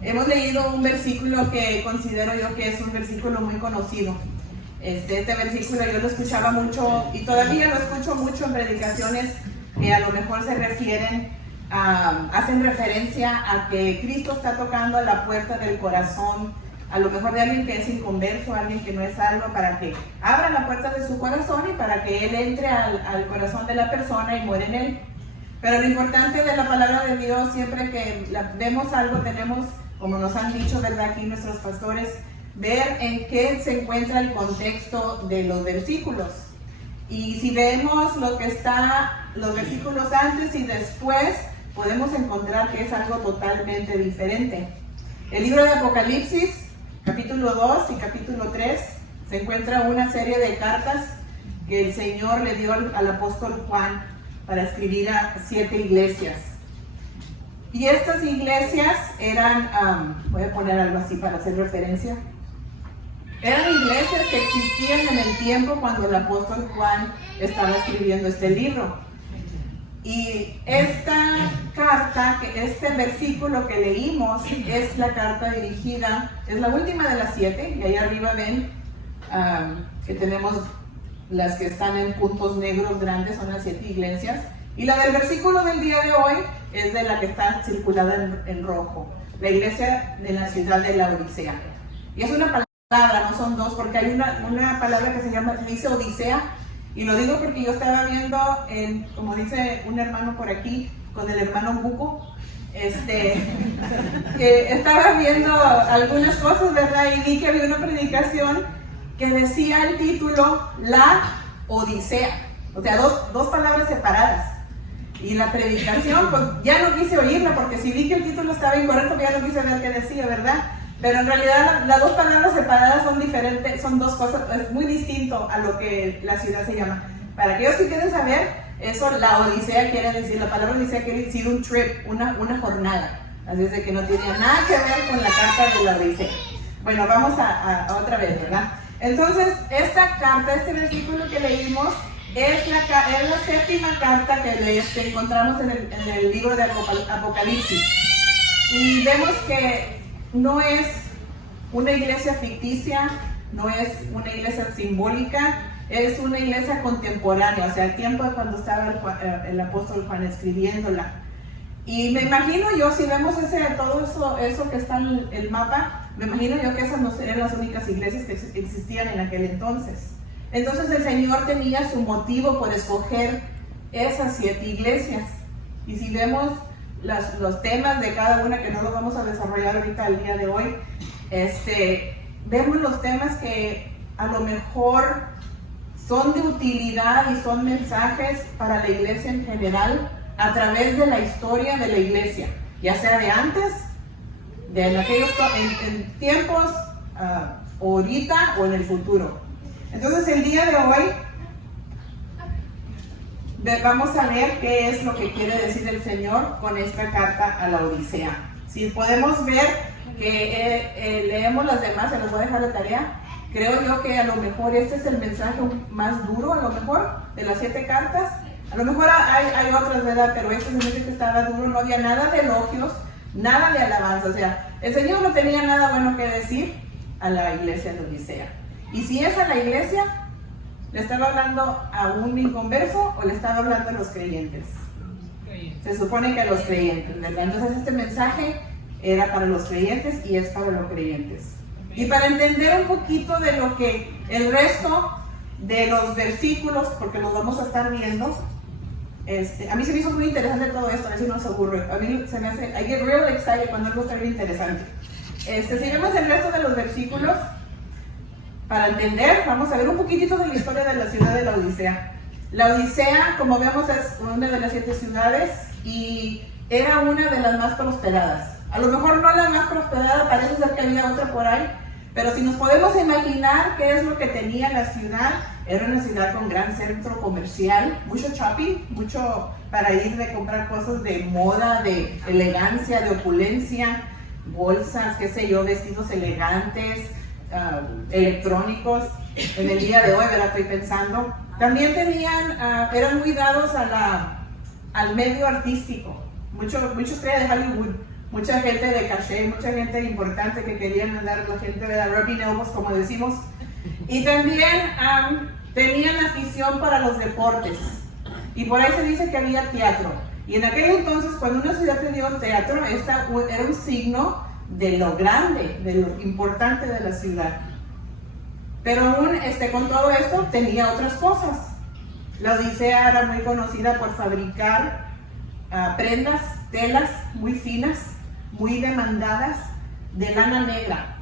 Hemos leído un versículo que considero yo que es un versículo muy conocido. Este versículo yo lo escuchaba mucho y todavía lo escucho mucho en predicaciones que a lo mejor se refieren, hacen referencia a que Cristo está tocando a la puerta del corazón, a lo mejor de alguien que es inconverso, alguien que no es salvo, para que abra la puerta de su corazón y para que Él entre al corazón de la persona y muere en él. Pero lo importante de la palabra de Dios, siempre que vemos algo, tenemos, como nos han dicho, ¿verdad?, aquí nuestros pastores, ver en qué se encuentra el contexto de los versículos. Y si vemos lo que está, los versículos antes y después, podemos encontrar que es algo totalmente diferente. El libro de Apocalipsis, capítulo 2 y capítulo 3, se encuentra una serie de cartas que el Señor le dio al apóstol Juan para escribir a 7 iglesias. Y estas iglesias eran, voy a poner algo así para hacer referencia, eran iglesias que existían en el tiempo cuando el apóstol Juan estaba escribiendo este libro. Y esta carta, este versículo que leímos, es la carta dirigida, es la última de las 7, y ahí arriba ven que tenemos las que están en puntos negros grandes, son las 7 iglesias. Y la del versículo del día de hoy es de la que está circulada en rojo, la iglesia de la ciudad de la Odisea. Y es una palabra, no son dos, porque hay una palabra que se dice Odisea, y lo digo porque yo estaba viendo, como dice un hermano por aquí, con el hermano Buco, estaba viendo algunas cosas, ¿verdad? Y vi que había una predicación que decía el título, La Odisea, o sea, dos palabras separadas. Y la predicación, pues ya no quise oírla, porque si vi que el título estaba incorrecto, ya no quise ver qué decía, ¿verdad? Pero en realidad las dos palabras separadas son diferentes, son dos cosas, es muy distinto a lo que la ciudad se llama. Para aquellos que quieren saber, eso, la Odisea quiere decir, la palabra Odisea quiere decir un trip, una jornada. Así es de que no tiene nada que ver con la carta de la Odisea. Bueno, vamos a otra vez, ¿verdad? Entonces, esta carta, este versículo que leímos, es la 7ª carta que encontramos en el libro de Apocalipsis. Y vemos que no es una iglesia ficticia, no es una iglesia simbólica, es una iglesia contemporánea, o sea, el tiempo de cuando estaba el apóstol Juan escribiéndola. Y me imagino yo, si vemos todo eso que está en el mapa, me imagino yo que esas no serían las únicas iglesias que existían en aquel entonces. Entonces el Señor tenía su motivo por escoger esas 7 iglesias. Y si vemos los temas de cada una, que no los vamos a desarrollar ahorita el día de hoy, vemos los temas que a lo mejor son de utilidad y son mensajes para la iglesia en general a través de la historia de la iglesia, ya sea de antes, en tiempos, ahorita o en el futuro. Entonces el día de hoy vamos a ver qué es lo que quiere decir el Señor con esta carta a la Odisea. Si podemos ver que leemos las demás, se los voy a dejar de tarea. Creo yo que a lo mejor este es el mensaje más duro, a lo mejor, de las 7 cartas. A lo mejor hay otras, ¿verdad? Pero este se me dice que estaba duro, no había nada de elogios, nada de alabanza. O sea, el Señor no tenía nada bueno que decir a la iglesia de Odisea. Y si es a la iglesia, ¿le estaba hablando a un inconverso o le estaba hablando a los creyentes? Se supone que a los creyentes, ¿verdad? Entonces este mensaje era para los creyentes y es para los creyentes. Y para entender un poquito de lo que el resto de los versículos, porque los vamos a estar viendo, a mí se me hizo muy interesante todo esto, a ver si no se aburre. A mí se me hace, I get real excited cuando algo está bien interesante. Si vemos el resto de los versículos, para entender, vamos a ver un poquitito de la historia de la ciudad de la Odisea. La Odisea, como vemos, es una de las 7 ciudades y era una de las más prosperadas. A lo mejor no la más prosperada, parece ser que había otra por ahí, pero si nos podemos imaginar qué es lo que tenía la ciudad, era una ciudad con gran centro comercial, mucho shopping, mucho para ir de comprar cosas de moda, de elegancia, de opulencia, bolsas, qué sé yo, vestidos elegantes, electrónicos. En el día de hoy, ¿verdad? Estoy pensando. También eran muy dados al medio artístico, mucho estrella de Hollywood mucha gente de caché, mucha gente importante que querían andar, la gente de la rubbing elbows, como decimos. Y también tenían afición para los deportes. Y por ahí se dice que había teatro. Y en aquel entonces, cuando una ciudad tenía un teatro, era un signo de lo grande, de lo importante de la ciudad. Pero aún con todo esto tenía otras cosas. La Odisea era muy conocida por fabricar prendas, telas muy finas, muy demandadas, de lana negra.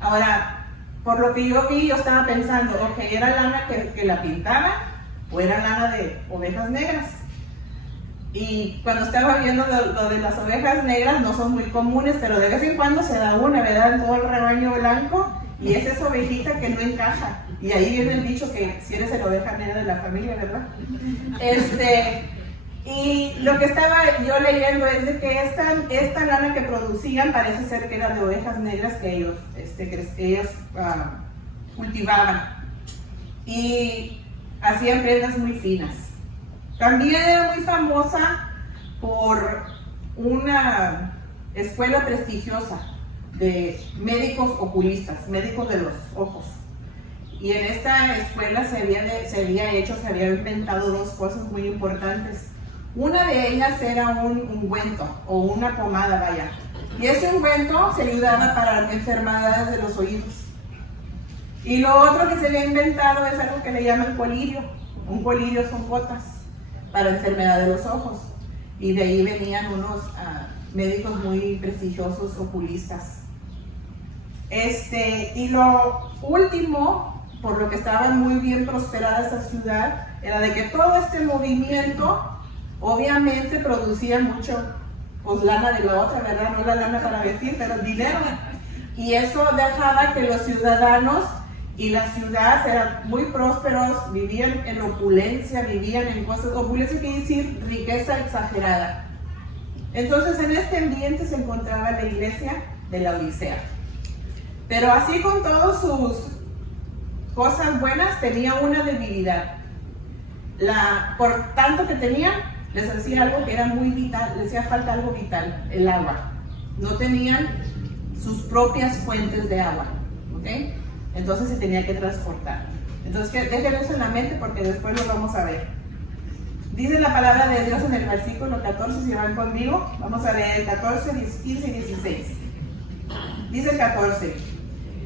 Ahora, por lo que yo vi, yo estaba pensando, ok, ¿era lana que la pintaban o era lana de ovejas negras? Y cuando estaba viendo lo de las ovejas negras, no son muy comunes, pero de vez en cuando se da una, ¿verdad? En todo el rebaño blanco, y es esa ovejita que no encaja. Y ahí viene el dicho que si eres la oveja negra de la familia, ¿verdad? Y lo que estaba yo leyendo es de que esta lana que producían parece ser que era de ovejas negras que ellos cultivaban. Y hacían prendas muy finas. También era muy famosa por una escuela prestigiosa de médicos oculistas, médicos de los ojos. Y en esta escuela se había inventado dos cosas muy importantes. Una de ellas era un ungüento o una pomada, vaya. Y ese ungüento se ayudaba para enfermedades de los oídos. Y lo otro que se había inventado es algo que le llaman colirio. Un colirio son gotas para enfermedad de los ojos. Y de ahí venían unos médicos muy prestigiosos oculistas. Y lo último, por lo que estaba muy bien prosperada esta ciudad, era de que todo este movimiento obviamente producía mucho, pues lana de la otra, ¿verdad? No la lana para vestir, pero el dinero. Y eso dejaba que los ciudadanos y la ciudad eran muy prósperos, vivían en opulencia, vivían en cosas, opulencia quiere decir riqueza exagerada. Entonces en este ambiente se encontraba la iglesia de la Odisea. Pero así con todas sus cosas buenas, tenía una debilidad. Por tanto que tenían, les hacía algo que era muy vital, les hacía falta algo vital, el agua. No tenían sus propias fuentes de agua, ¿ok? Entonces se tenía que transportar. Entonces déjenlo eso en la mente porque después lo vamos a ver. Dice la palabra de Dios en el versículo 14, si van conmigo, vamos a leer el 14, 15 y 16. Dice el 14,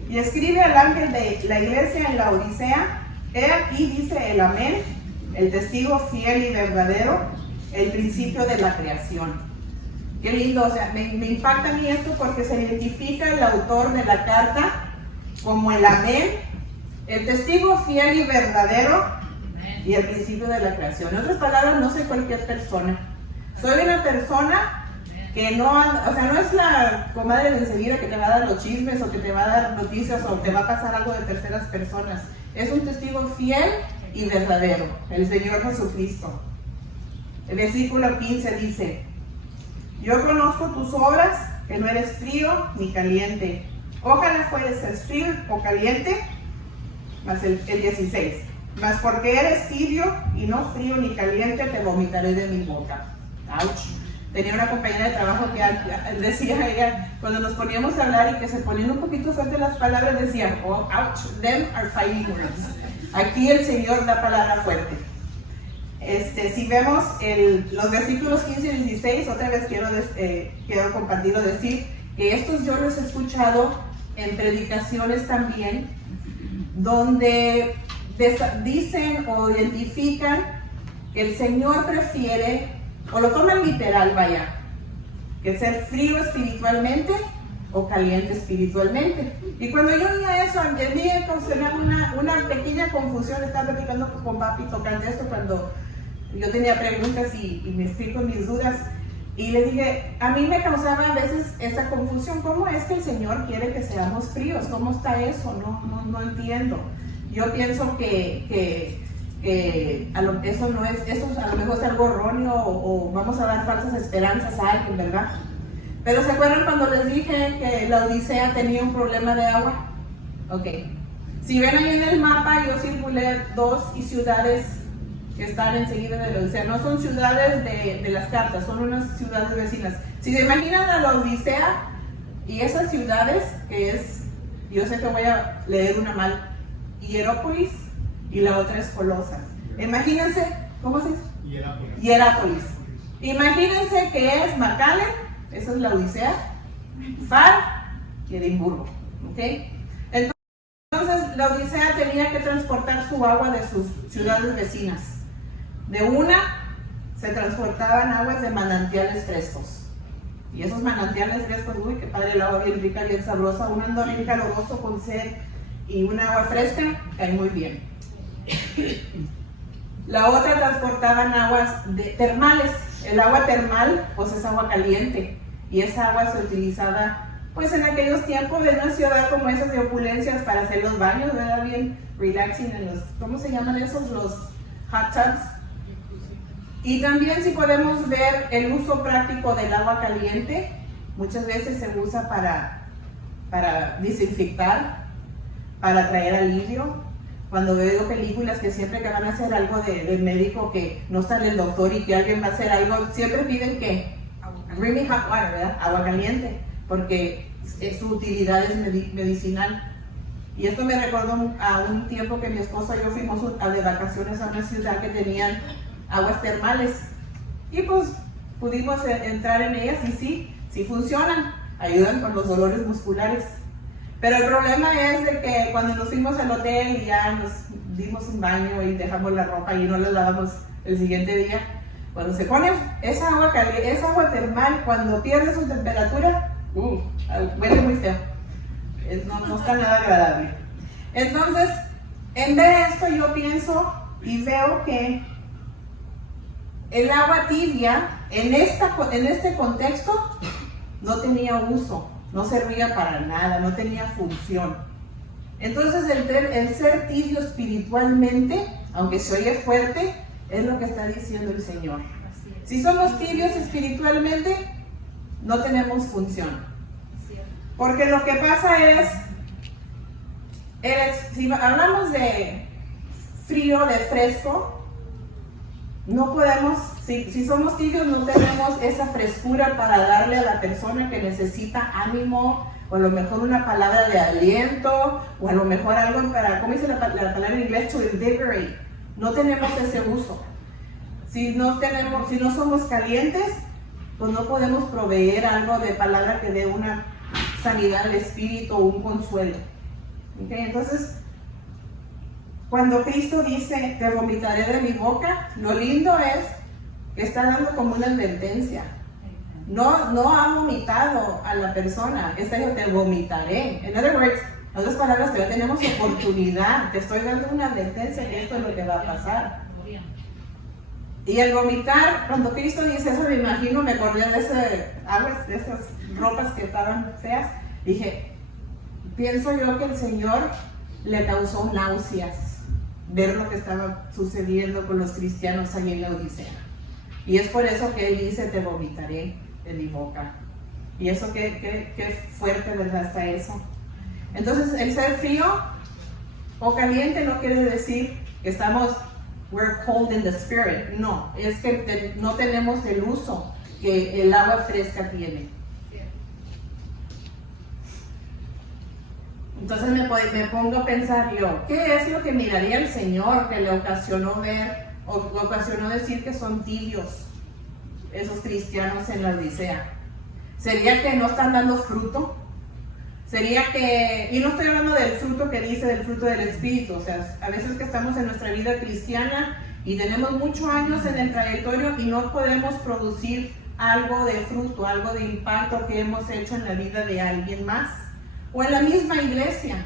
y escribe al ángel de la iglesia en la Odisea, he aquí dice el amén, el testigo fiel y verdadero, el principio de la creación. Qué lindo, o sea, me impacta a mí esto porque se identifica el autor de la carta como el amén, el testigo fiel y verdadero y el principio de la creación. En otras palabras, no soy cualquier persona. Soy una persona que no es la comadre de enseguida que te va a dar los chismes o que te va a dar noticias o te va a pasar algo de terceras personas. Es un testigo fiel y verdadero, el Señor Jesucristo. El versículo 15 dice, yo conozco tus obras, que no eres frío ni caliente. Ojalá fueses frío o caliente, más el 16. Mas porque eres tibio y no frío ni caliente, te vomitaré de mi boca. Ouch. Tenía una compañera de trabajo que decía ella, cuando nos poníamos a hablar y que se ponían un poquito fuertes las palabras, decían, oh, ouch, them are fighting words. Aquí el Señor da palabra fuerte. Si vemos los versículos 15 y 16, otra vez quiero compartirlo, decir que estos yo los he escuchado en predicaciones también, donde dicen o identifican que el Señor prefiere, o lo toman literal, vaya, que ser frío espiritualmente o caliente espiritualmente. Y cuando yo oía eso, a mí me causaba una pequeña confusión. Estaba platicando con papi tocando esto cuando yo tenía preguntas y me fui con mis dudas. Y le dije, a mí me causaba a veces esa confusión. ¿Cómo es que el Señor quiere que seamos fríos? ¿Cómo está eso? No entiendo. Yo pienso que eso a lo mejor es algo erróneo o vamos a dar falsas esperanzas a alguien, ¿verdad? Pero ¿se acuerdan cuando les dije que la Odisea tenía un problema de agua? Ok. Si ven ahí en el mapa, yo circulé 2 ciudades que están enseguida de la Odisea. No son ciudades de las cartas, son unas ciudades vecinas. Si se imaginan a la Odisea y esas ciudades, que es, yo sé que voy a leer una mal, Hierópolis y la otra es Colosas. Imagínense, ¿cómo se dice? Hierápolis. Imagínense que es McAllen, esa es la Odisea, Far y Edimburgo. ¿Okay? Entonces la Odisea tenía que transportar su agua de sus ciudades vecinas. De una se transportaban aguas de manantiales frescos. Y esos manantiales frescos, uy, qué padre, el agua bien rica, bien sabrosa, un ando bien caloroso con sed y un agua fresca, cae muy bien. La otra transportaban aguas termales. El agua termal, pues es agua caliente. Y esa agua se utilizaba, pues en aquellos tiempos de una ciudad como esas de opulencias para hacer los baños, ¿verdad? Bien relaxing en los, ¿cómo se llaman esos? Los hot tubs. Y también si podemos ver el uso práctico del agua caliente, muchas veces se usa para desinfectar, para traer alivio. Cuando veo películas que siempre que van a hacer algo de médico, que no está el doctor y que alguien va a hacer algo, siempre piden que really hot water, ¿verdad? Agua caliente, porque su utilidad es medicinal. Y esto me recordó a un tiempo que mi esposa y yo fuimos de vacaciones a una ciudad que tenían aguas termales. Y pues pudimos entrar en ellas y sí funcionan, ayudan con los dolores musculares. Pero el problema es de que cuando nos fuimos al hotel y ya nos dimos un baño y dejamos la ropa y no la lavamos el siguiente día, cuando se pone esa agua termal, cuando pierde su temperatura, huele muy feo. No está nada agradable. Entonces, en vez de esto yo pienso y veo que el agua tibia en este contexto no tenía uso. No servía para nada, no tenía función. Entonces el ser tibio espiritualmente, aunque se oye fuerte, es lo que está diciendo el Señor. Si somos tibios espiritualmente, no tenemos función. Porque lo que pasa es, si hablamos de frío, de fresco, no podemos, si somos tibios, no tenemos esa frescura para darle a la persona que necesita ánimo, o a lo mejor una palabra de aliento, o a lo mejor algo para, ¿cómo dice la palabra en inglés? To invigorate. No tenemos ese uso. Si no somos calientes, pues no podemos proveer algo de palabra que dé una sanidad al espíritu o un consuelo. ¿Okay? Entonces, cuando Cristo dice, te vomitaré de mi boca, lo lindo es que está dando como una advertencia. No ha vomitado a la persona, está diciendo, te vomitaré. En otras palabras, todavía tenemos oportunidad, te estoy dando una advertencia que esto es lo que va a pasar. Y el vomitar, cuando Cristo dice eso, me imagino, me acordé de esas ropas que estaban feas, dije, pienso yo que el Señor le causó náuseas ver lo que estaba sucediendo con los cristianos allí en la Odisea. Y es por eso que Él dice, te vomitaré de mi boca. Y eso qué fuerte, ¿verdad? Está eso. Entonces, el ser frío o caliente no quiere decir que we're cold in the spirit. No, es que no tenemos el uso que el agua fresca tiene. Entonces me pongo a pensar yo, ¿qué es lo que miraría el Señor que le ocasionó ver, o ocasionó decir que son tibios esos cristianos en la Odisea? ¿Sería que no están dando fruto? ¿Sería que, y no estoy hablando del fruto que dice, del fruto del Espíritu, o sea, a veces que estamos en nuestra vida cristiana y tenemos muchos años en el trayectorio y no podemos producir algo de fruto, algo de impacto que hemos hecho en la vida de alguien más? O en la misma iglesia.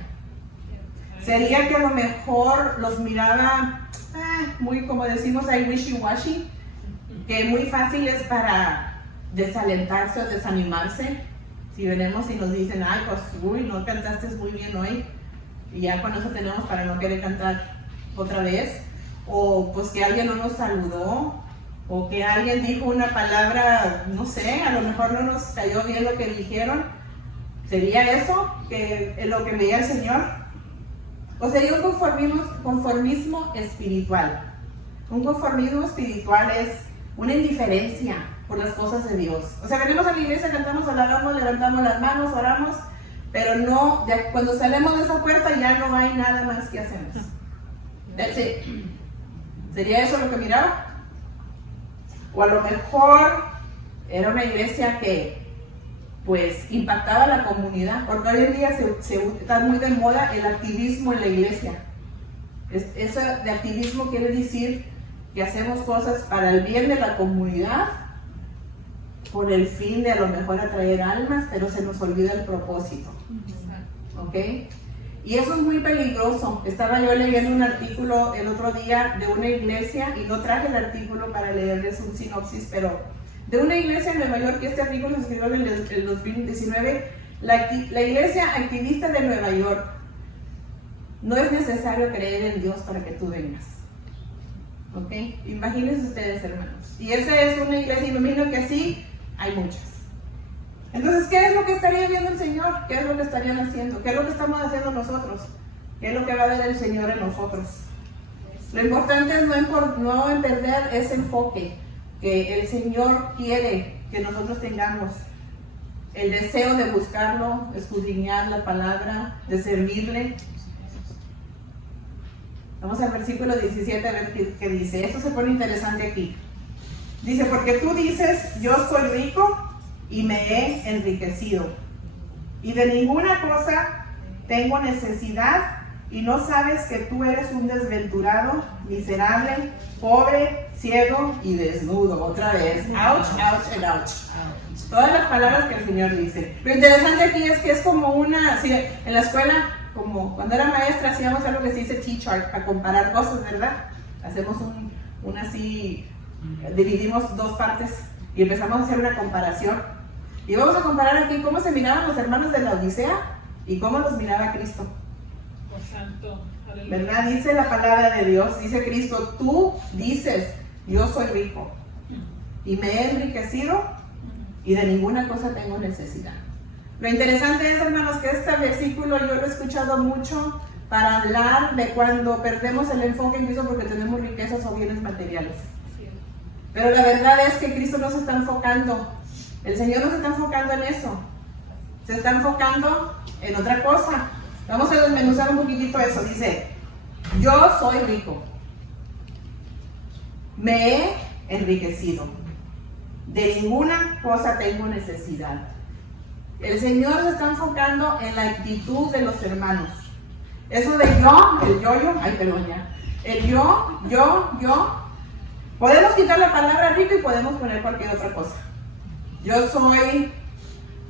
Sería que a lo mejor los miraba muy, como decimos ahí, wishy-washy, que muy fáciles para desalentarse o desanimarse. Si venimos y nos dicen, ay, pues, no cantaste muy bien hoy, y ya con eso tenemos para no querer cantar otra vez. O pues que alguien no nos saludó, o que alguien dijo una palabra, no sé, a lo mejor no nos cayó bien lo que dijeron. ¿Sería eso lo que veía el Señor? ¿O sería un conformismo espiritual? Un conformismo espiritual es una indiferencia por las cosas de Dios. O sea, venimos a la iglesia, cantamos, alabamos, levantamos las manos, oramos, pero no, ya cuando salimos de esa puerta ya no hay nada más que hacemos. That's it. ¿Sería eso lo que miraba? O a lo mejor era una iglesia que pues impactaba a la comunidad, porque hoy en día está muy de moda el activismo en la iglesia. Eso de activismo quiere decir que hacemos cosas para el bien de la comunidad, por el fin de a lo mejor atraer almas, pero se nos olvida el propósito. ¿Ok? Y eso es muy peligroso. Estaba yo leyendo un artículo el otro día de una iglesia, y no traje el artículo para leerles un sinopsis, pero de una iglesia en Nueva York, que este artículo se escribió en el 2019, la iglesia activista de Nueva York. No es necesario creer en Dios para que tú vengas. ¿Ok? Imagínense ustedes, hermanos. Y esa es una iglesia, y me imagino que así hay muchas. Entonces, ¿qué es lo que estaría viendo el Señor? ¿Qué es lo que estarían haciendo? ¿Qué es lo que estamos haciendo nosotros? ¿Qué es lo que va a ver el Señor en nosotros? Lo importante es no perder ese enfoque que el Señor quiere que nosotros tengamos. El deseo de buscarlo, escudriñar la palabra, de servirle. Vamos al versículo 17 a ver qué dice. Esto se pone interesante aquí. Dice, porque tú dices, yo soy rico y me he enriquecido, y de ninguna cosa tengo necesidad, y no sabes que tú eres un desventurado, miserable, pobre, ciego y desnudo. Otra vez, ouch, ouch, and ouch. Todas las palabras que el Señor dice. Lo interesante aquí es que es como una, sí, en la escuela, como cuando era maestra, hacíamos algo que se dice T-chart, para comparar cosas, ¿verdad? Hacemos un así, dividimos dos partes y empezamos a hacer una comparación. Y vamos a comparar aquí cómo se miraban los hermanos de la Odisea y cómo los miraba Cristo. ¿Verdad? Dice la palabra de Dios, dice Cristo, tú dices, yo soy rico y me he enriquecido y de ninguna cosa tengo necesidad. Lo interesante es, hermanos, que este versículo yo lo he escuchado mucho para hablar de cuando perdemos el enfoque en Cristo porque tenemos riquezas o bienes materiales. Pero la verdad es que Cristo no se está enfocando, el Señor no se está enfocando en eso, se está enfocando en otra cosa. Vamos a desmenuzar un poquitito eso. Dice, yo soy rico, me he enriquecido, de ninguna cosa tengo necesidad. El Señor se está enfocando en la actitud de los hermanos. Eso de yo, el yo, ay perdón ya, el yo, podemos quitar la palabra rico y podemos poner cualquier otra cosa. Yo soy,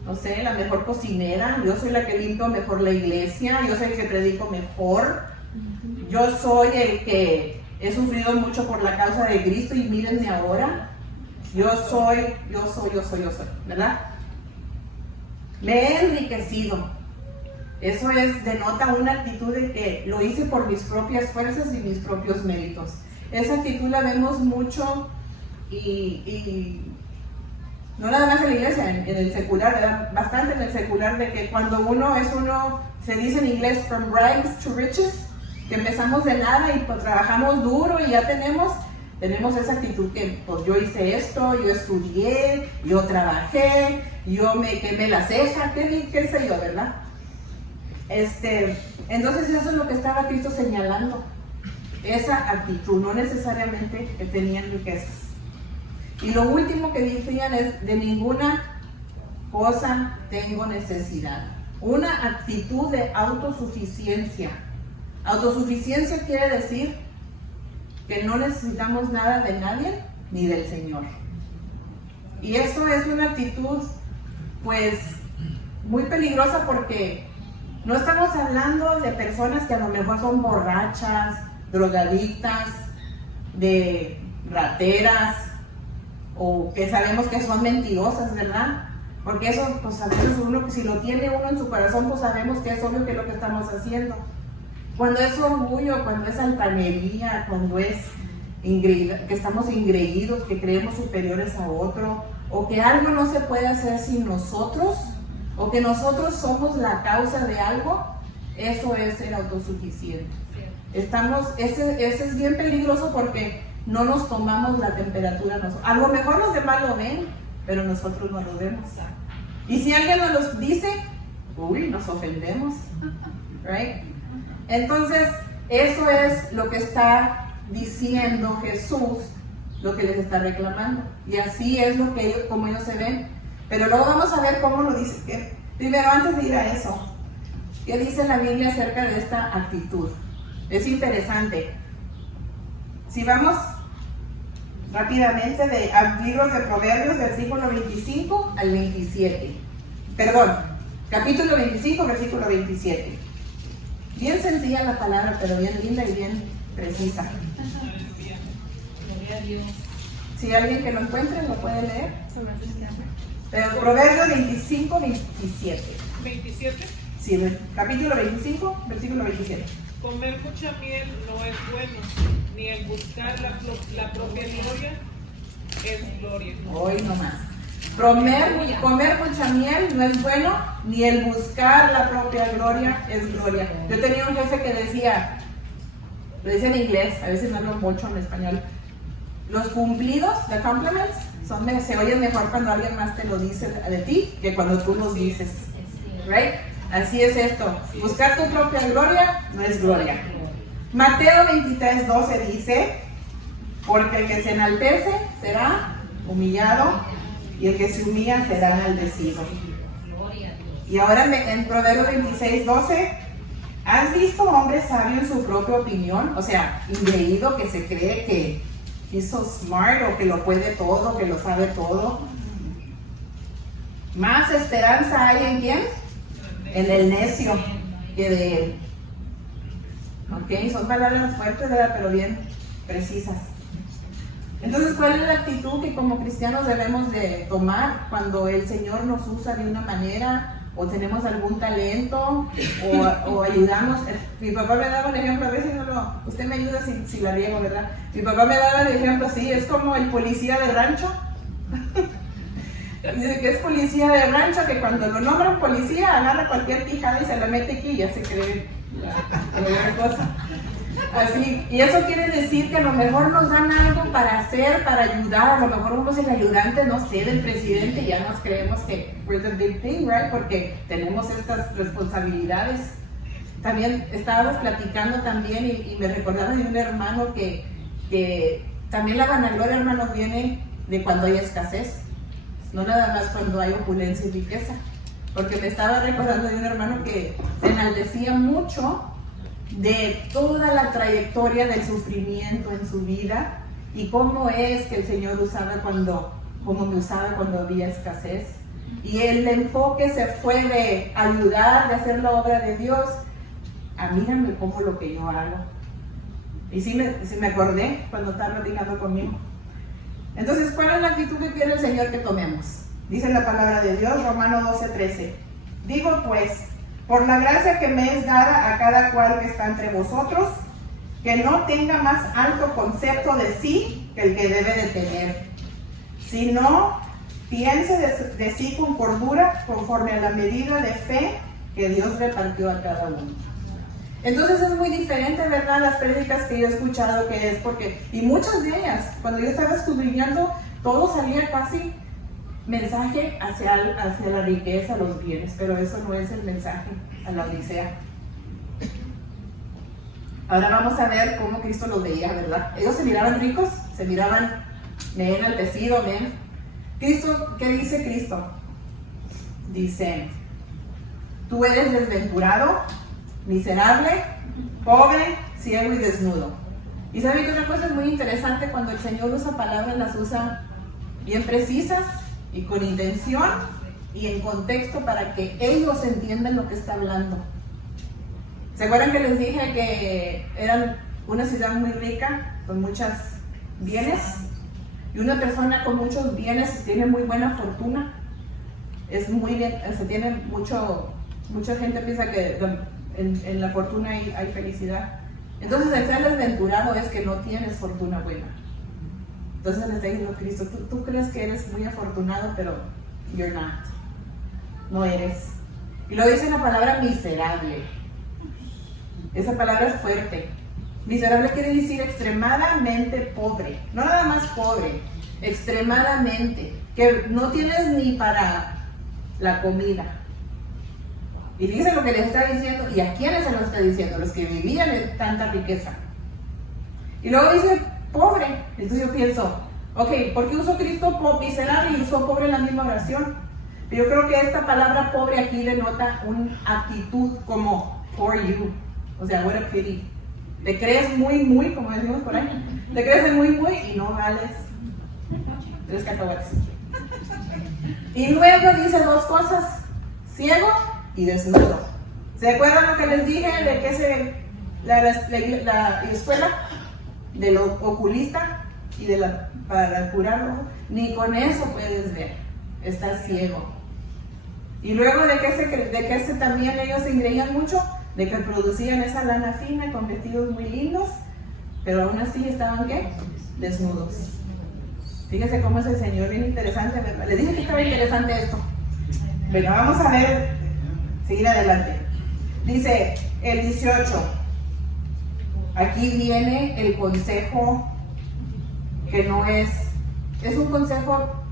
no sé, la mejor cocinera, yo soy la que limpio mejor la iglesia, yo soy el que predico mejor, yo soy el que he sufrido mucho por la causa de Cristo y mírenme ahora, yo soy, ¿verdad? Me he enriquecido. Eso denota una actitud de que lo hice por mis propias fuerzas y mis propios méritos. Esa actitud la vemos mucho y no nada más en la iglesia, en el secular, ¿verdad? Bastante en el secular, de que cuando uno, se dice en inglés, from rags to riches, que empezamos de nada y pues trabajamos duro y ya tenemos esa actitud que pues yo hice esto, yo estudié, yo trabajé, yo me quemé la ceja, qué sé yo, ¿verdad? Entonces eso es lo que estaba Cristo señalando, esa actitud, no necesariamente que tenían riquezas. Y lo último que decían es, de ninguna cosa tengo necesidad. Una actitud de autosuficiencia. Autosuficiencia quiere decir que no necesitamos nada de nadie ni del Señor. Y eso es una actitud, pues, muy peligrosa, porque no estamos hablando de personas que a lo mejor son borrachas, drogadictas, de rateras, o que sabemos que son mentirosas, ¿verdad? Porque eso, pues a veces uno, si lo tiene uno en su corazón, pues sabemos que es obvio que es lo que estamos haciendo. Cuando es orgullo, cuando es altanería, cuando es que estamos engreídos, que creemos superiores a otro, o que algo no se puede hacer sin nosotros, o que nosotros somos la causa de algo, eso es ser autosuficiente. Ese es bien peligroso, porque no nos tomamos la temperatura nosotros. A lo mejor los demás lo ven, pero nosotros no lo vemos. Y si alguien nos lo dice, uy, nos ofendemos. Right? Entonces, eso es lo que está diciendo Jesús, lo que les está reclamando. Y así es lo que ellos, como ellos se ven. Pero luego vamos a ver cómo lo dice. Primero, antes de ir a eso, ¿qué dice la Biblia acerca de esta actitud? Es interesante. Si vamos rápidamente a libros de Proverbios, versículo 25 al 27. Perdón, capítulo 25, versículo 27. Bien sencilla la palabra, pero bien linda y bien precisa. Si alguien que lo encuentre, lo puede leer. Pero Proverbios 25, 27. ¿27? Sí, capítulo 25, versículo 27. Comer mucha miel no es bueno, ni el buscar la propia gloria es gloria. Hoy nomás. Comer mucha miel no es bueno, ni el buscar la propia gloria es gloria. Yo tenía un jefe que decía, lo dice en inglés, a veces no hablo mucho en español, los cumplidos, the compliments, se oyen mejor cuando alguien más te lo dice de ti que cuando tú los dices. Right? Así es esto. Buscar tu propia gloria no es gloria. Mateo 23, 12 dice, porque el que se enaltece será humillado y el que se humilla será enaltecido. Y ahora en Proverbios 26, 12, ¿has visto hombre sabio en su propia opinión? O sea, ingreído que se cree que es so smart o que lo puede todo, que lo sabe todo. Más esperanza hay en quién? En el necio que de él. Ok, son palabras fuertes, ¿verdad? Pero bien precisas. Entonces, ¿cuál es la actitud que como cristianos debemos de tomar cuando el Señor nos usa de una manera o tenemos algún talento o ayudamos? Mi papá me daba un ejemplo, a veces usted me ayuda si la riego, ¿verdad? Mi papá me daba el ejemplo así, es como el policía de rancho. Dice que es policía de rancho, que cuando lo nombran policía agarra cualquier quijada y se la mete aquí y ya se cree la cosa. Así, y eso quiere decir que a lo mejor nos dan algo para hacer, para ayudar, a lo mejor somos el ayudante, no sé, del presidente y ya nos creemos que we're the big thing, right? Porque tenemos estas responsabilidades. También estábamos platicando también y me recordaba de un hermano que también la vanagloria, hermanos, viene de cuando hay escasez, no nada más cuando hay opulencia y riqueza. Porque me estaba recordando de un hermano que se enaltecía mucho de toda la trayectoria del sufrimiento en su vida y cómo es que el Señor como me usaba cuando había escasez. Y el enfoque se fue de ayudar, de hacer la obra de Dios, a mírame cómo lo que yo hago. Y sí me acordé cuando estaba platicando conmigo. Entonces, ¿cuál es la actitud que quiere el Señor que tomemos? Dice la palabra de Dios, Romanos 12:13. Digo pues, por la gracia que me es dada a cada cual que está entre vosotros, que no tenga más alto concepto de sí que el que debe de tener, sino piense de sí con cordura, conforme a la medida de fe que Dios repartió a cada uno. Entonces es muy diferente, ¿verdad? Las prédicas que yo he escuchado, que es porque, y muchas de ellas, cuando yo estaba escudriñando, todo salía casi mensaje hacia la riqueza, los bienes, pero eso no es el mensaje a la Odisea. Ahora vamos a ver cómo Cristo los veía, ¿verdad? Ellos se miraban ricos, se miraban bien enaltecidos, bien. Cristo, ¿qué dice Cristo? Dice, tú eres desventurado, miserable, pobre, ciego y desnudo. Y saben que una cosa es muy interesante cuando el Señor usa palabras, las usa bien precisas y con intención y en contexto para que ellos entiendan lo que está hablando. ¿Se acuerdan que les dije que eran una ciudad muy rica con muchos bienes? Y una persona con muchos bienes tiene muy buena fortuna. Es muy bien, tiene mucha gente piensa que en la fortuna hay felicidad. Entonces el ser desventurado es que no tienes fortuna buena. Entonces le está diciendo Cristo, tú crees que eres muy afortunado, pero you're not. No eres. Y lo dice la palabra miserable. Esa palabra es fuerte. Miserable quiere decir extremadamente pobre, no nada más pobre, extremadamente, que no tienes ni para la comida. Y fíjense lo que les está diciendo, y a quiénes se lo está diciendo, los que vivían en tanta riqueza. Y luego dice pobre, entonces yo pienso, ok, ¿por qué usó Cristo miserable y usó pobre en la misma oración? Yo creo que esta palabra pobre aquí denota una actitud como for you, o sea, what a pity. Te crees muy, como decimos por ahí, te crees muy y no vales 3 cacahuates. Y luego dice 2 cosas, ciego y desnudo. ¿Se acuerdan lo que les dije de que es la escuela? De lo oculista y para curarlo? Ni con eso puedes ver, estás ciego. Y luego de que también ellos se engreían mucho, de que producían esa lana fina con vestidos muy lindos, pero aún así estaban ¿qué? Desnudos. Fíjense cómo es el Señor, bien interesante, ¿verdad? Les dije que estaba interesante esto. Bueno, vamos a ver, seguir adelante. Dice el 18, aquí viene el consejo que no es un consejo,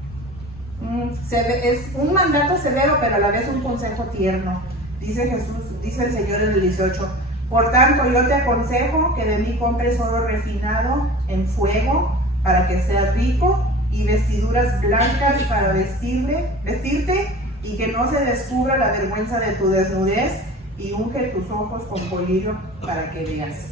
es un mandato severo, pero a la vez un consejo tierno. Dice Jesús, dice el Señor en el 18, por tanto yo te aconsejo que de mí compres oro refinado en fuego para que seas rico y vestiduras blancas para vestirte y que no se descubra la vergüenza de tu desnudez y unge tus ojos con colirio para que veas.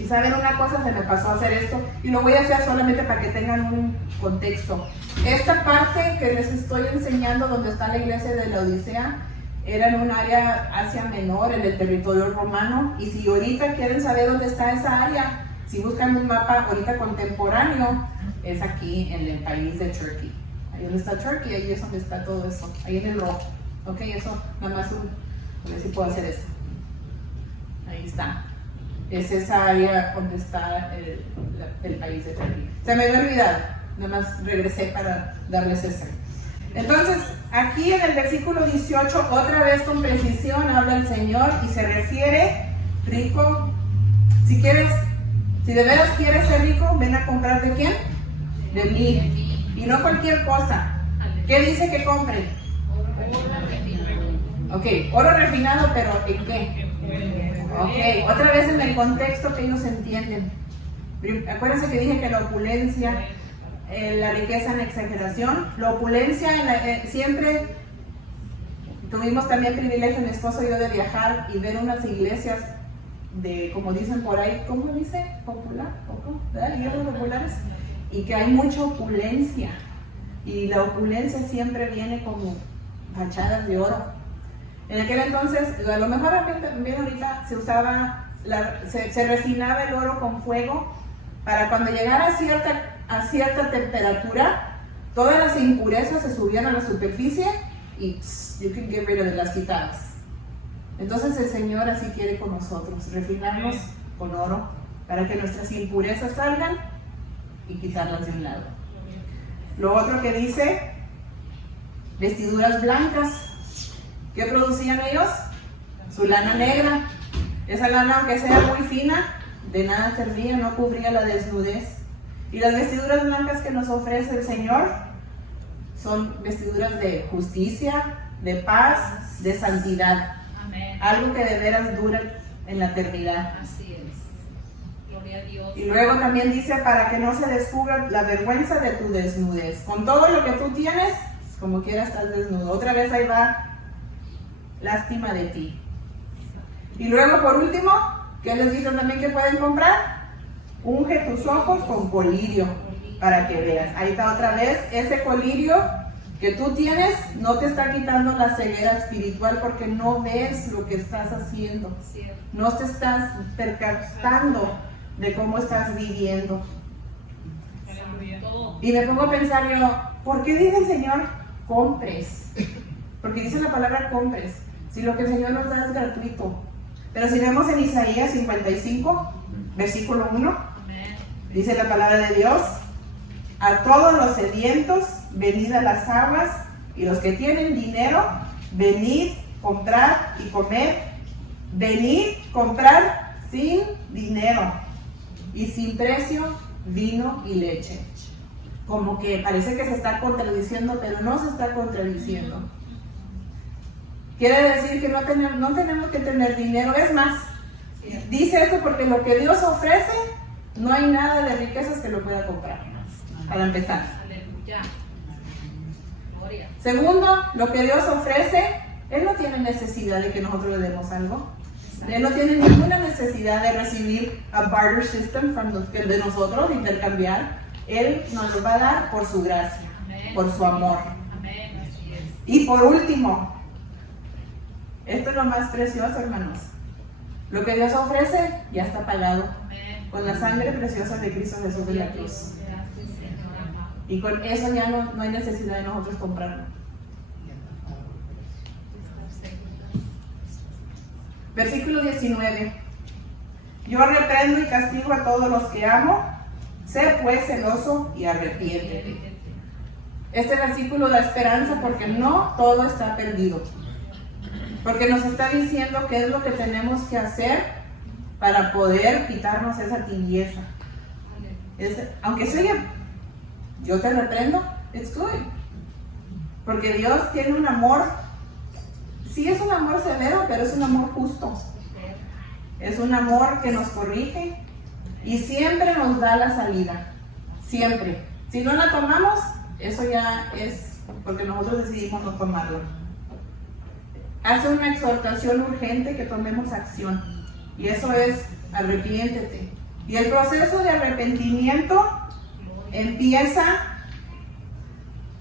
Y saben una cosa, se me pasó a hacer esto y lo voy a hacer solamente para que tengan un contexto. Esta parte que les estoy enseñando donde está la iglesia de la Odisea era en un área Asia Menor, en el territorio romano, y si ahorita quieren saber dónde está esa área, si buscan un mapa ahorita contemporáneo, es aquí en el país de Turquía. Ahí donde está Turquía, ahí es donde está todo eso, ahí en el rojo. Ok, eso, nada más a ver si puedo hacer esto. Ahí está. Es esa área donde está el país de Turquía. Se me había olvidado, nada más regresé para darles ese. Entonces, aquí en el versículo 18, otra vez con precisión habla el Señor y se refiere, rico, si de veras quieres ser rico, ven a comprar ¿de quién? De mí. Y no cualquier cosa. ¿Qué dice que compren? Ok, oro refinado, pero ¿en qué? Ok, otra vez en el contexto que ellos entienden. Acuérdense que dije que la opulencia, la riqueza en exageración, la opulencia siempre tuvimos también privilegio, mi esposo y yo, de viajar y ver unas iglesias de, como dicen por ahí, ¿cómo dice? Popular, iglesias populares, y que hay mucha opulencia, y la opulencia siempre viene como fachadas de oro. En aquel entonces, a lo mejor también ahorita se usaba, se refinaba el oro con fuego para cuando llegara a cierta temperatura, todas las impurezas se subían a la superficie y you can get rid of las quitadas. Entonces el Señor así quiere con nosotros, refinarnos con oro para que nuestras impurezas salgan y quitarlas de un lado. Lo otro que dice, vestiduras blancas. ¿Qué producían ellos? Su lana negra. Esa lana, aunque sea muy fina, de nada servía, no cubría la desnudez. Y las vestiduras blancas que nos ofrece el Señor son vestiduras de justicia, de paz, de santidad. Amén. Algo que de veras dura en la eternidad. Así es. Gloria a Dios. Y luego también dice, para que no se descubra la vergüenza de tu desnudez. Con todo lo que tú tienes, como quiera estás desnudo. Otra vez ahí va, lástima de ti. Y luego por último, ¿qué les dice también que pueden comprar? Unge tus ojos con colirio para que veas. Ahí está otra vez, ese colirio que tú tienes no te está quitando la ceguera espiritual porque no ves lo que estás haciendo. No te estás percatando de cómo estás viviendo. Y me pongo a pensar yo, ¿por qué dice el Señor compres? Porque dice la palabra compres. Si lo que el Señor nos da es gratuito. Pero si vemos en Isaías 55, versículo 1, dice la palabra de Dios, a todos los sedientos, venid a las aguas, y los que tienen dinero, venid, comprar y comer. Venid, comprar sin dinero y sin precio, vino y leche. Como que parece que se está contradiciendo, pero no se está contradiciendo. Quiere decir que no tenemos que tener dinero. Es más, dice esto porque lo que Dios ofrece, no hay nada de riquezas que lo pueda comprar. Para empezar. Aleluya. Gloria. Segundo, lo que Dios ofrece, Él no tiene necesidad de que nosotros le demos algo. Él no tiene ninguna necesidad de recibir a barter system de nosotros, intercambiar. Él nos lo va a dar por su gracia, por su amor. Amén. Así es. Y por último, esto es lo más precioso, hermanos. Lo que Dios ofrece ya está pagado Amén. con la sangre preciosa de Cristo Jesús de la cruz. Gracias, Señor amado. Y con eso ya no hay necesidad de nosotros comprarlo. Versículo 19. Yo reprendo y castigo a todos los que amo. Sé pues celoso y arrepiéntete. Este versículo da esperanza porque no todo está perdido. Porque nos está diciendo qué es lo que tenemos que hacer para poder quitarnos esa tibieza. Aunque se oye, yo te reprendo, it's good. Porque Dios tiene un amor, sí es un amor severo, pero es un amor justo. Es un amor que nos corrige y siempre nos da la salida. Siempre. Si no la tomamos, eso ya es porque nosotros decidimos no tomarlo. Hace una exhortación urgente que tomemos acción. Y eso es, arrepiéntete. Y el proceso de arrepentimiento empieza,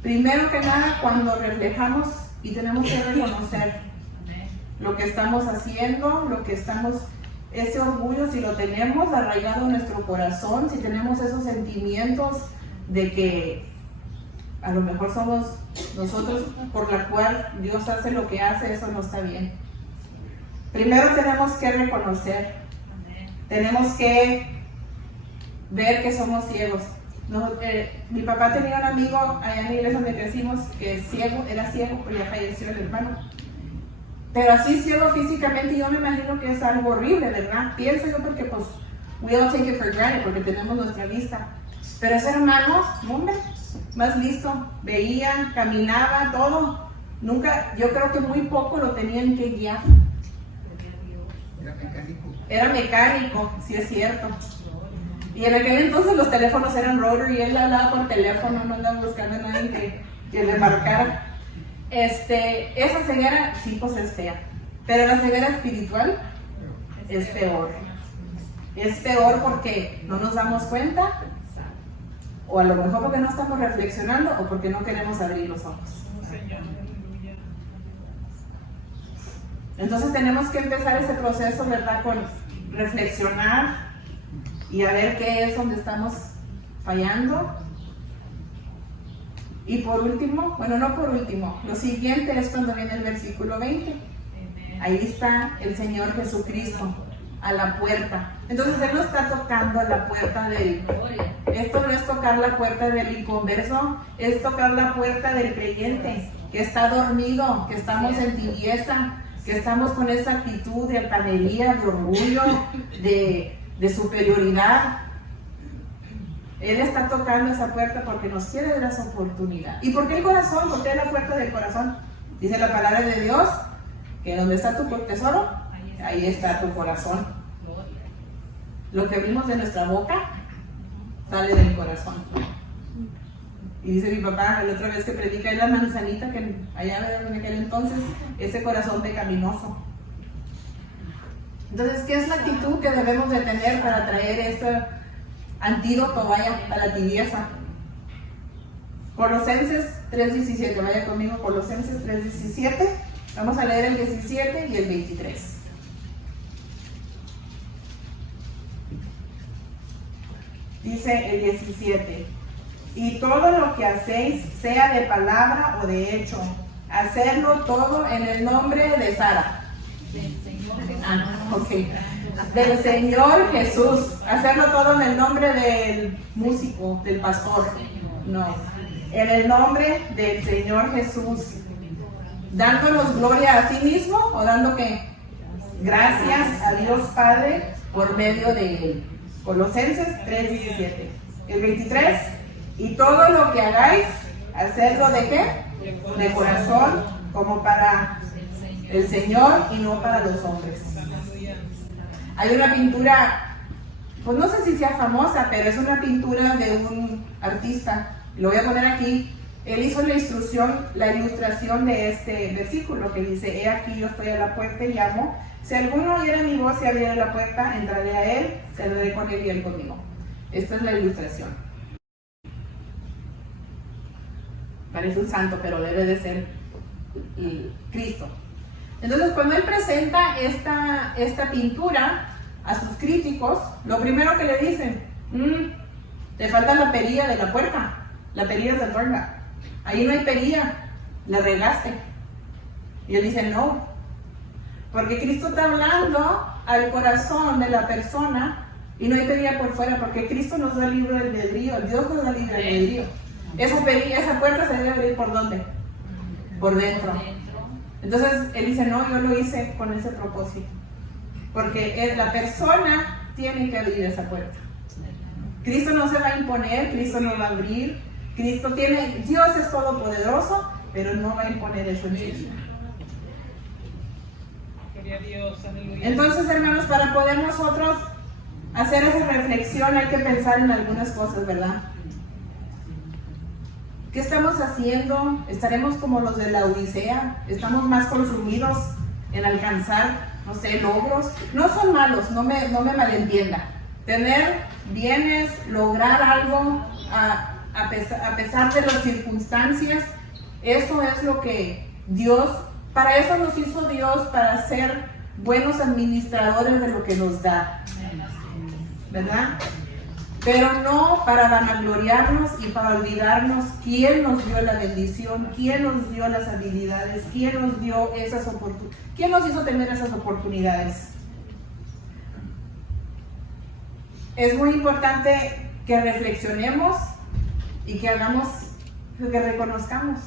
primero que nada, cuando reflejamos y tenemos que reconocer lo que estamos haciendo, lo que estamos, ese orgullo, si lo tenemos arraigado en nuestro corazón, si tenemos esos sentimientos de que a lo mejor somos nosotros por la cual Dios hace lo que hace, eso no está bien. Primero tenemos que reconocer, tenemos que ver que somos ciegos. Mi papá tenía un amigo allá en la iglesia donde crecimos que era ciego, pero ya falleció el hermano. Pero así ciego físicamente, yo me imagino que es algo horrible, ¿verdad? Pienso yo porque pues we all take it for granted porque tenemos nuestra vista. Pero ese hermano, hombre, más listo, veía, caminaba, todo. Nunca, yo creo que muy poco lo tenían que guiar. Era mecánico, sí es cierto. Y en aquel entonces los teléfonos eran rotary y él hablaba por teléfono, no andaba buscando a nadie que le marcara. Esa ceguera, sí, pues es fea. Pero la ceguera espiritual es peor. Es peor porque no nos damos cuenta, o a lo mejor porque no estamos reflexionando, o porque no queremos abrir los ojos. Entonces tenemos que empezar ese proceso, ¿verdad? Con reflexionar y a ver qué es donde estamos fallando. Y por último, bueno, no por último, lo siguiente es cuando viene el versículo 20. Ahí está el Señor Jesucristo a la puerta. Entonces Él no está tocando a la puerta del... Esto no es tocar la puerta del inconverso, es tocar la puerta del creyente que está dormido, que estamos en tibieza, que estamos con esa actitud de altanería, de orgullo, de superioridad. Él está tocando esa puerta porque nos quiere dar esa oportunidad. ¿Y por qué el corazón? ¿Por qué la puerta del corazón? Dice la palabra de Dios que donde está tu tesoro, ahí está tu corazón. Lo que abrimos de nuestra boca sale del corazón. Y dice mi papá, la otra vez que predica en la manzanita, que allá en aquel entonces, ese corazón pecaminoso. Entonces, ¿qué es la actitud que debemos de tener para traer ese antídoto, vaya, a la tibieza? Colosenses 3:17, vaya conmigo, Colosenses 3:17. Vamos a leer el 17 y el 23. Dice el 17. Y todo lo que hacéis, sea de palabra o de hecho, hacerlo todo en el nombre de Sara. Del Señor Jesús. Hacerlo todo en el nombre del músico, del pastor. No. En el nombre del Señor Jesús. Dándonos gloria a sí mismo o dando que gracias a Dios Padre por medio de él. Colosenses 3:17. El 23, y todo lo que hagáis, hacedlo ¿de qué? De corazón, como para el Señor y no para los hombres. Hay una pintura, pues no sé si sea famosa, pero es una pintura de un artista. Lo voy a poner aquí. Él hizo la ilustración de este versículo que dice: he aquí yo estoy a la puerta y llamo. Si alguno oyera mi voz y abriera la puerta, entraré a él, cerraré con él y él conmigo. Esta es la ilustración. Parece un santo, pero debe de ser Cristo. Entonces, cuando él presenta esta pintura a sus críticos, lo primero que le dicen: te falta la perilla de la puerta, la perilla de la puerta. Ahí no hay perilla, la regaste. Y él dice: no, porque Cristo está hablando al corazón de la persona y no hay perilla por fuera, porque Cristo nos da libre albedrío, Dios nos da libre albedrío. Esa perilla, esa puerta se debe abrir ¿por dónde? Por dentro. Entonces él dice: no, yo lo hice con ese propósito, porque la persona tiene que abrir esa puerta. Cristo no se va a imponer, Cristo no va a abrir. Dios es todopoderoso, pero no va a imponer eso en sí. Entonces, hermanos, para poder nosotros hacer esa reflexión hay que pensar en algunas cosas, ¿verdad? ¿Qué estamos haciendo? ¿Estaremos como los de la Odisea? ¿Estamos más consumidos en alcanzar, no sé, logros? No son malos, no me malentienda. Tener bienes, lograr algo a pesar de las circunstancias, eso es lo que Dios, para eso nos hizo Dios, para ser buenos administradores de lo que nos da, ¿verdad? Pero no para vanagloriarnos y para olvidarnos quién nos dio la bendición, quién nos dio las habilidades, quién nos dio esas oportunidades, quién nos hizo tener esas oportunidades. Es muy importante que reflexionemos y que que reconozcamos.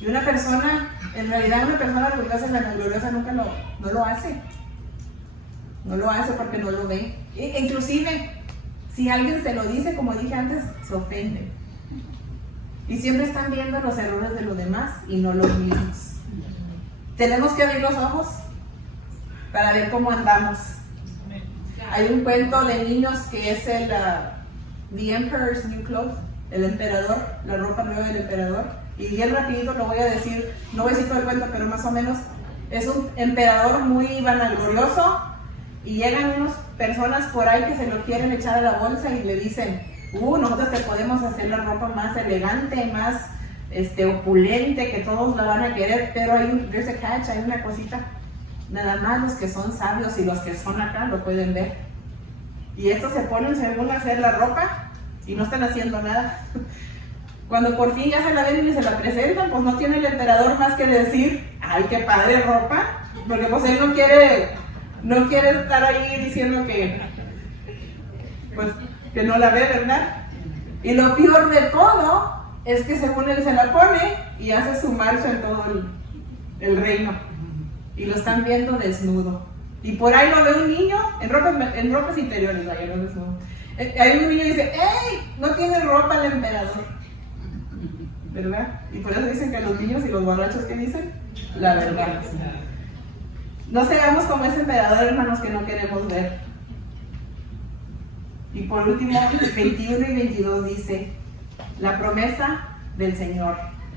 Y una persona, en realidad una persona orgullosa y vanagloriosa nunca no lo hace. No lo hace porque no lo ve. Inclusive, si alguien se lo dice, como dije antes, se ofende. Y siempre están viendo los errores de los demás y no los mismos. Tenemos que abrir los ojos para ver cómo andamos. Hay un cuento de niños que es el The Emperor's New Clothes, el emperador, la ropa nueva del emperador. Y bien rapidito lo voy a decir, no voy a decir todo el cuento, pero más o menos es un emperador muy vanaglorioso y llegan unas personas por ahí que se lo quieren echar a la bolsa y le dicen: nosotros te podemos hacer la ropa más elegante, más opulente, que todos la van a querer, pero there's a catch, hay una cosita. Nada más los que son sabios y los que son acá lo pueden ver. Y estos se ponen según hacer la ropa y no están haciendo nada. Cuando por fin ya se la ven y se la presentan, pues no tiene el emperador más que decir: ¡ay, qué padre ropa! Porque pues él no quiere estar ahí diciendo que no la ve, ¿verdad? Y lo peor de todo es que según él se la pone y hace su marcha en todo el reino. Y lo están viendo desnudo. Y por ahí lo ve un niño en ropas interiores, vaya, no desnudo. Hay un niño y dice: ¡ey! No tiene ropa el emperador, ¿verdad? Y por eso dicen que los niños y los borrachos, ¿qué dicen? La verdad. No seamos como ese emperador, hermanos, que no queremos ver. Y por último, 21 y 22 dice: la promesa del Señor: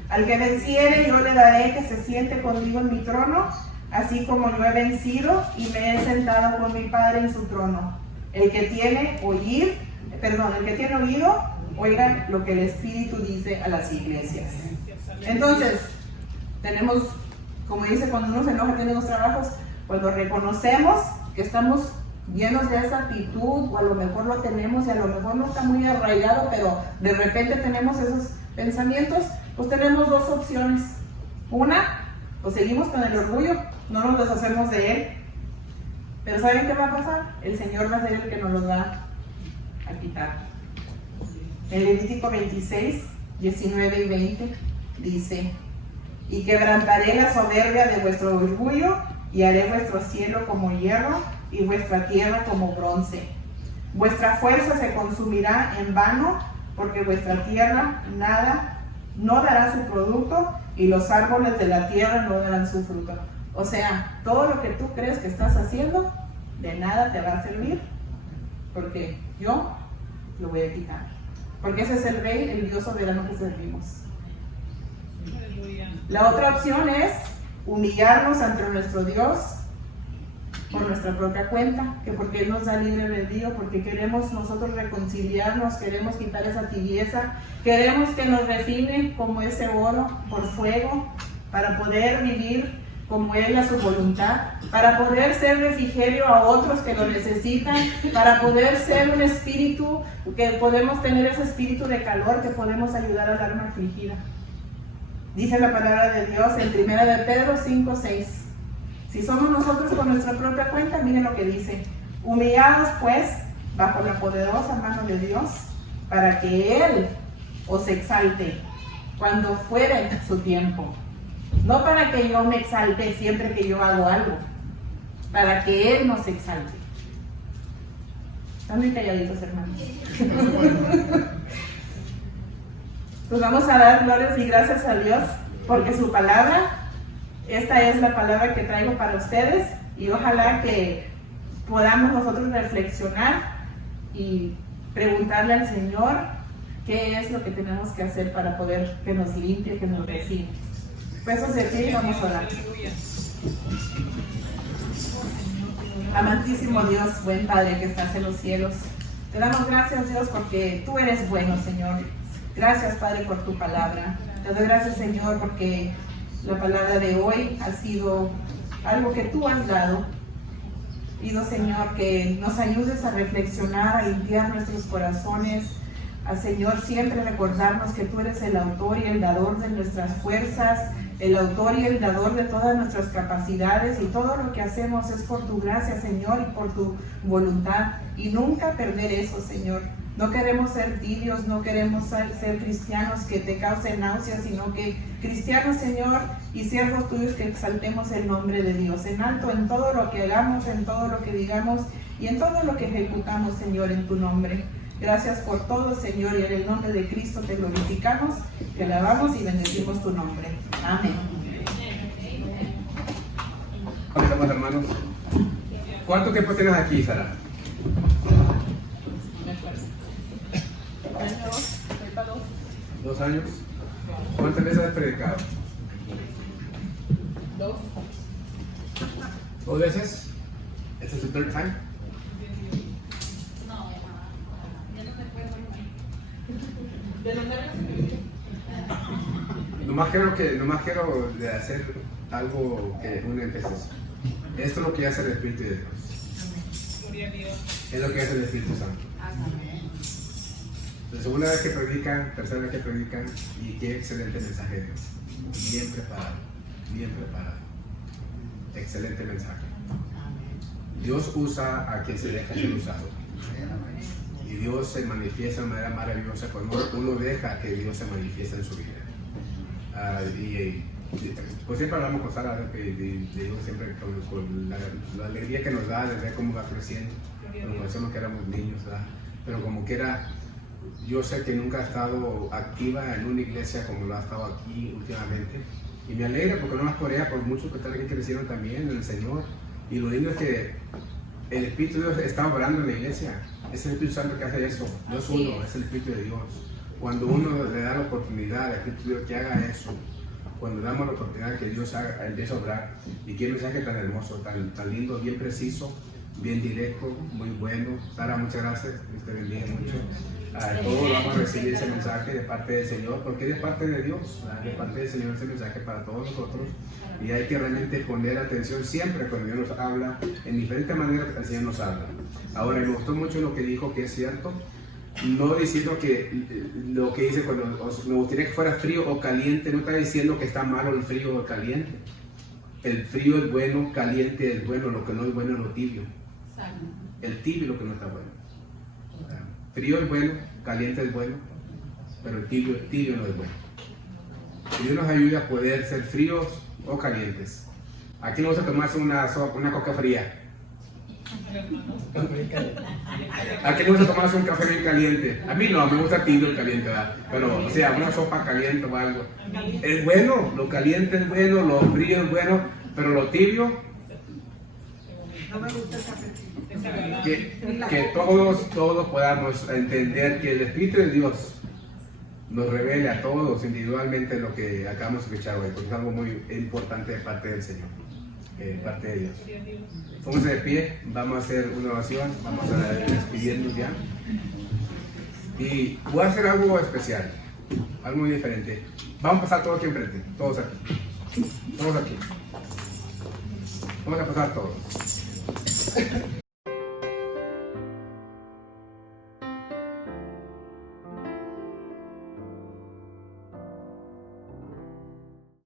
al que venciere yo le daré que se siente conmigo en mi trono, así como yo he vencido y me he sentado con mi Padre en su trono. El que tiene oído, oiga lo que el Espíritu dice a las iglesias. Entonces, tenemos, como dice, cuando uno se enoja tiene dos trabajos. Cuando reconocemos que estamos llenos de esa actitud, o a lo mejor lo tenemos y a lo mejor no está muy arraigado, pero de repente tenemos esos pensamientos, pues tenemos dos opciones. Una, pues seguimos con el orgullo, no nos deshacemos de él. Pero ¿saben qué va a pasar? El Señor va a ser el que nos los va a quitar. En Levítico 26, 19 y 20 dice: y quebrantaré la soberbia de vuestro orgullo y haré vuestro cielo como hierro y vuestra tierra como bronce. Vuestra fuerza se consumirá en vano, porque vuestra tierra no dará su producto, y los árboles de la tierra no darán su fruto. O sea, todo lo que tú crees que estás haciendo, de nada te va a servir, porque yo lo voy a quitar. Porque ese es el rey, el Dios soberano que servimos. Aleluya. La otra opción es humillarnos ante nuestro Dios por nuestra propia cuenta, que porque Él nos da libre albedrío, porque queremos nosotros reconciliarnos, queremos quitar esa tibieza, queremos que nos refine como ese oro por fuego, para poder vivir como Él a su voluntad, para poder ser refrigerio a otros que lo necesitan, para poder ser un espíritu, que podemos tener ese espíritu de calor, que podemos ayudar al alma afligida. Dice la palabra de Dios en 1 de Pedro 5:6. Si somos nosotros con nuestra propia cuenta, miren lo que dice: humillados pues bajo la poderosa mano de Dios, para que Él os exalte cuando fuere su tiempo. No para que yo me exalte siempre que yo hago algo, para que Él nos exalte. Están muy calladitos, hermanos. Pues vamos a dar glorias y gracias a Dios, porque su palabra, esta es la palabra que traigo para ustedes, y ojalá que podamos nosotros reflexionar y preguntarle al Señor qué es lo que tenemos que hacer para poder que nos limpie, que nos reciba. Pues eso se pide y vamos a orar. Aleluya. Amantísimo Dios, buen Padre que estás en los cielos, te damos gracias, Dios, porque tú eres bueno, Señor. Gracias, Padre, por tu palabra. Te doy gracias, Señor, porque la palabra de hoy ha sido algo que tú has dado. Pido, Señor, que nos ayudes a reflexionar, a limpiar nuestros corazones, a, Señor, siempre recordarnos que tú eres el autor y el dador de nuestras fuerzas, el autor y el dador de todas nuestras capacidades, y todo lo que hacemos es por tu gracia, Señor, y por tu voluntad, y nunca perder eso, Señor. No queremos ser tibios, no queremos ser cristianos que te causen náuseas, sino que cristianos, Señor, y siervos tuyos que exaltemos el nombre de Dios en alto, en todo lo que hagamos, en todo lo que digamos y en todo lo que ejecutamos, Señor, en tu nombre. Gracias por todo, Señor, y en el nombre de Cristo te glorificamos, te alabamos y bendecimos tu nombre. Amén. ¿Cómo estamos, hermanos? ¿Cuánto tiempo tienes aquí, Sara? Años, 2 años. ¿Cuántas veces has predicado? 2. 2 veces. ¿Este es tu third time? No, ya no se puede volver. ¿De dónde eres? Nomás quiero de hacer algo que un énfasis. Esto es lo que hace el Espíritu de Dios. Gloria a Dios. Es lo que hace el Espíritu Santo. La segunda vez que predican, tercera vez que predican, y qué excelente mensaje de Dios. Bien preparado, bien preparado. Excelente mensaje. Dios usa a quien se deja ser usado. Y Dios se manifiesta de manera maravillosa cuando uno deja que Dios se manifieste en su vida. Pues siempre hablamos con Sara de Dios, siempre con la alegría que nos da de ver cómo va creciendo. Cuando conocemos que éramos niños, ¿verdad? Pero como quiera, yo sé que nunca ha estado activa en una iglesia como lo ha estado aquí últimamente. Y me alegra porque no más por ella, por muchos que están aquí crecieron también en el Señor. Y lo lindo es que el Espíritu de Dios está obrando en la iglesia. Es el Espíritu Santo que hace eso. No es uno, es el Espíritu de Dios. Cuando uno le da la oportunidad al Espíritu de Dios que haga eso, cuando damos la oportunidad que Dios haga, empiece a obrar. Y qué mensaje tan hermoso, tan lindo, bien preciso, bien directo, muy bueno. Sara, muchas gracias. Dios te bendiga mucho. Todos vamos a recibir ese mensaje de parte del Señor, porque es de parte de Dios, ¿verdad? De parte del Señor ese mensaje para todos nosotros, y hay que realmente poner atención siempre cuando Dios nos habla, en diferentes maneras el Señor nos habla. Ahora, me gustó mucho lo que dijo, que es cierto, no diciendo que lo que dice cuando me gustaría que fuera frío o caliente, no está diciendo que está malo el frío o el caliente. El frío es bueno, caliente es bueno, lo que no es bueno es lo tibio. El tibio es lo que no está bueno. Frío es bueno, caliente es bueno, pero el tibio no es bueno. Que Dios nos ayude a poder ser fríos o calientes, Aquí no gusta tomarse una coca fría. Aquí no gusta tomarse un café bien caliente. A mí no, me gusta tibio el caliente, ¿verdad? Pero, o sea, una sopa caliente o algo. Es bueno, lo caliente es bueno, lo frío es bueno, pero lo tibio, No me gusta el café. que todos podamos entender que el Espíritu de Dios nos revele a todos individualmente lo que acabamos de escuchar hoy, porque es algo muy importante de parte del Señor, de parte de Dios. Pónganse de pie, vamos a hacer una oración, vamos a despedirnos ya. Y voy a hacer algo especial, algo muy diferente. Vamos a pasar todos aquí enfrente, todos aquí. Todos aquí. Vamos a pasar todos.